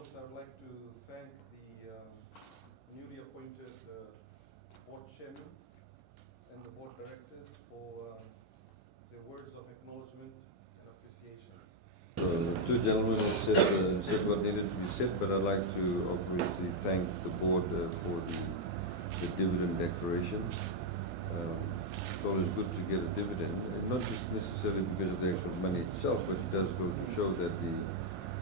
foremost, I would like to thank the newly appointed board chairman and the board directors for their words of acknowledgement and appreciation. Two gentlemen have said what needed to be said, but I'd like to obviously thank the board for the dividend declaration. It's always good to get a dividend, and not just necessarily because of the actual money itself, but it does go to show that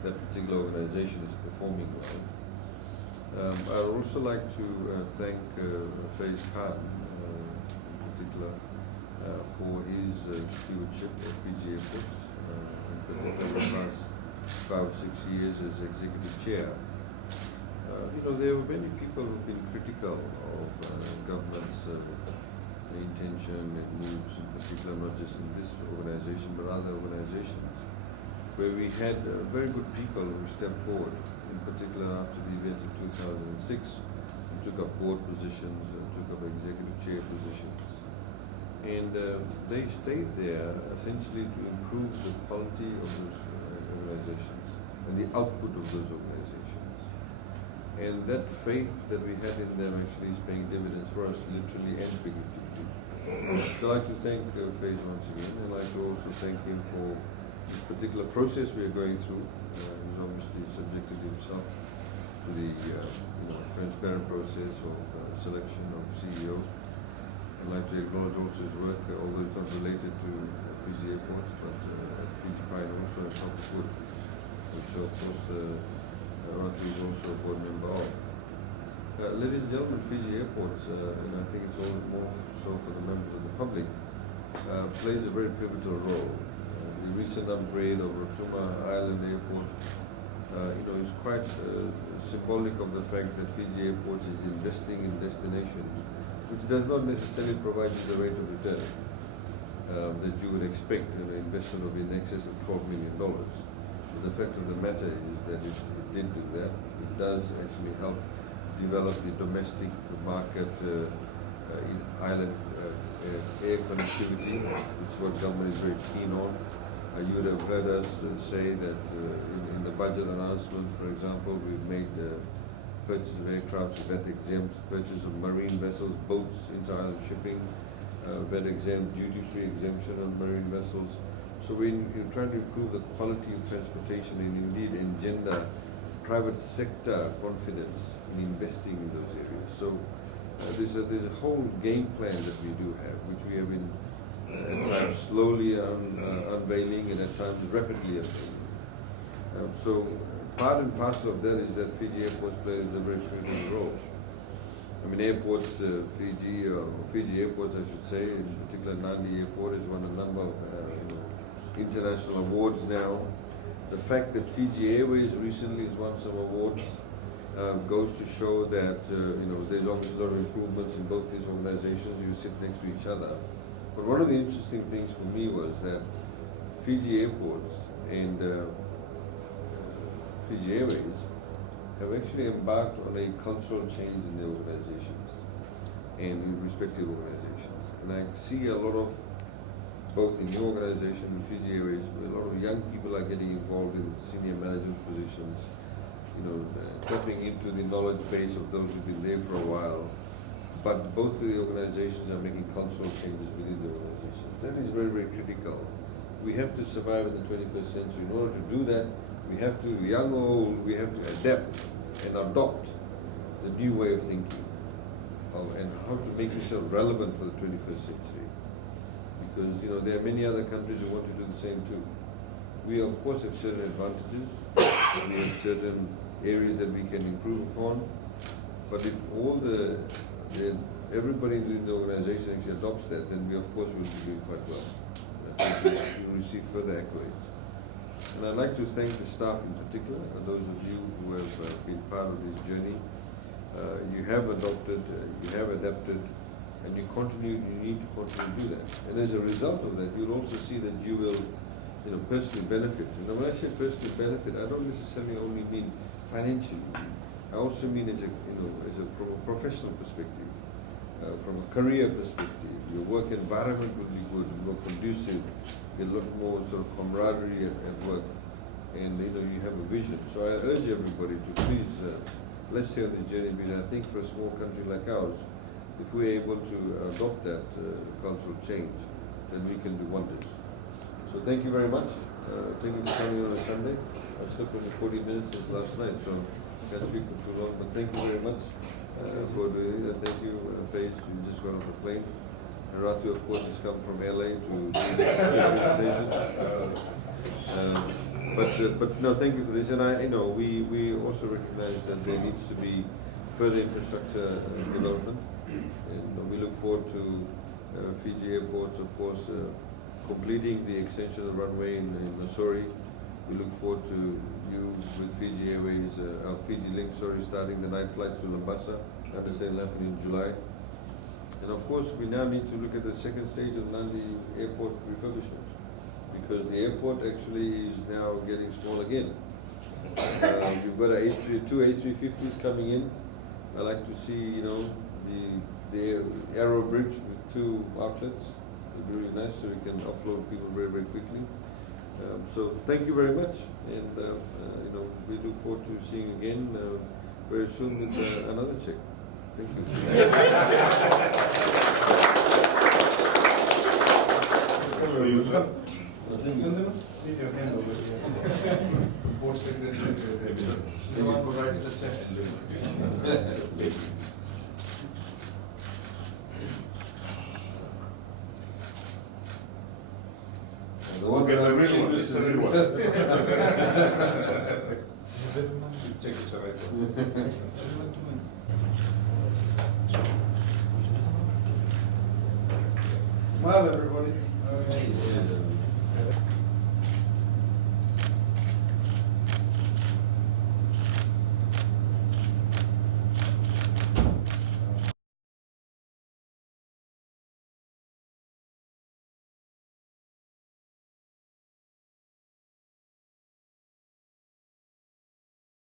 that particular organization is performing well. I'd also like to thank Faiz Khan in particular for his stewardship of Fiji Airports, in particular the last 5 or 6 years as executive chair. There were many people who've been critical of government's intention and moves, in particular not just in this organization but other organizations, where we had very good people who stepped forward, in particular after the events of 2006, who took up board positions, took up executive chair positions. And they stayed there essentially to improve the quality of those organizations and the output of those organizations. And that faith that we had in them actually is paying dividends for us, literally and figuratively. So I'd like to thank Faiz once again, and I'd like to also thank him for this particular process we are going through. He's obviously subjected himself to the transparent process of selection of CEO. I'd like to acknowledge also his work, although it's not related to Fiji Airports, but Fiji Pine also and South, which of course Ratu is also a board member of. Ladies and gentlemen, Fiji Airports, and I think it's all more so for the members of the public, plays a very pivotal role. The recent upgrade of Ratu Island Airport, is quite symbolic of the fact that Fiji Airports is investing in destinations which does not necessarily provide you the rate of return that you would expect in an investment of in excess of $12 million. But the fact of the matter is that it did do that. It does actually help develop the domestic market in island air connectivity, which is what government is very keen on. You would have heard us say that in the budget announcement, for example, we've made purchase of aircraft VAT exempt, purchase of marine vessels, boats into island shipping, VAT exempt, duty-free exemption on marine vessels. So we're trying to improve the quality of transportation and indeed engender private sector confidence in investing in those areas. So there's a whole game plan that we do have, which we have been at times slowly unveiling and at times rapidly unveiling. So part and parcel of that is that Fiji Airports plays a very critical role. I mean, airports, Fiji Airports, I should say, in particular Nandi Airport, has won a number of international awards now. The fact that Fiji Airways recently has won some awards goes to show that there's obviously a lot of improvements in both these organizations. You sit next to each other. But one of the interesting things for me was that Fiji Airports and Fiji Airways have actually embarked on a cultural change in their organizations and in respective organizations. And I see a lot of, both in your organization and Fiji Airways, where a lot of young people are getting involved in senior management positions, tapping into the knowledge base of those who've been there for a while. But both of the organizations are making cultural changes within the organization. That is very, very critical. We have to survive in the 21st century. In order to do that, we have to, young or old, we have to adapt and adopt the new way of thinking and how to make yourself relevant for the 21st century. Because there are many other countries who want to do the same too. We of course have certain advantages, we have certain areas that we can improve upon, but if all everybody in the organization actually adopts that, then we of course will be doing quite well. We will receive further accolades. And I'd like to thank the staff in particular, and those of you who have been part of this journey. You have adopted, you have adapted, and you need to continue to do that. And as a result of that, you'll also see that you will personally benefit. When I say personally benefit, I don't necessarily only mean financially. I also mean from a professional perspective, from a career perspective. Your work environment will be good, more conducive, a lot more sort of camaraderie at work. and you have a vision. So I urge everybody to please, let's stay on this journey, because I think for a small country like ours, if we're able to adopt that cultural change, then we can do wonders. So thank you very much. Thank you for coming on a Sunday. I've slept only 40 minutes since last night, so I can't speak for too long, but thank you very much for doing it. Thank you, Faiz, you just got off the plane. And Ratu, of course, has come from LA to do this presentation. But no, thank you for this. And we also recognize that there needs to be further infrastructure development. And we look forward to Fiji Airports, of course, completing the extension of the runway in Missouri. We look forward to you with Fiji Airways, Fiji Link, starting the night flights to Mombasa. I understand it'll happen in July. And of course, we now need to look at the second stage of Nandi Airport refurbishment, because the airport actually is now getting small again. You've got two A350s coming in. I like to see, the Aero Bridge with 2 outlets. It'd be really nice, so we can offload people very, very quickly. So thank you very much, and we look forward to seeing you again very soon with another check. Thank you. Leave your hand over here. Board secretary. She's the one who writes the checks. We'll get the real one, this is the real one. Check it out. Smile, everybody. Yeah.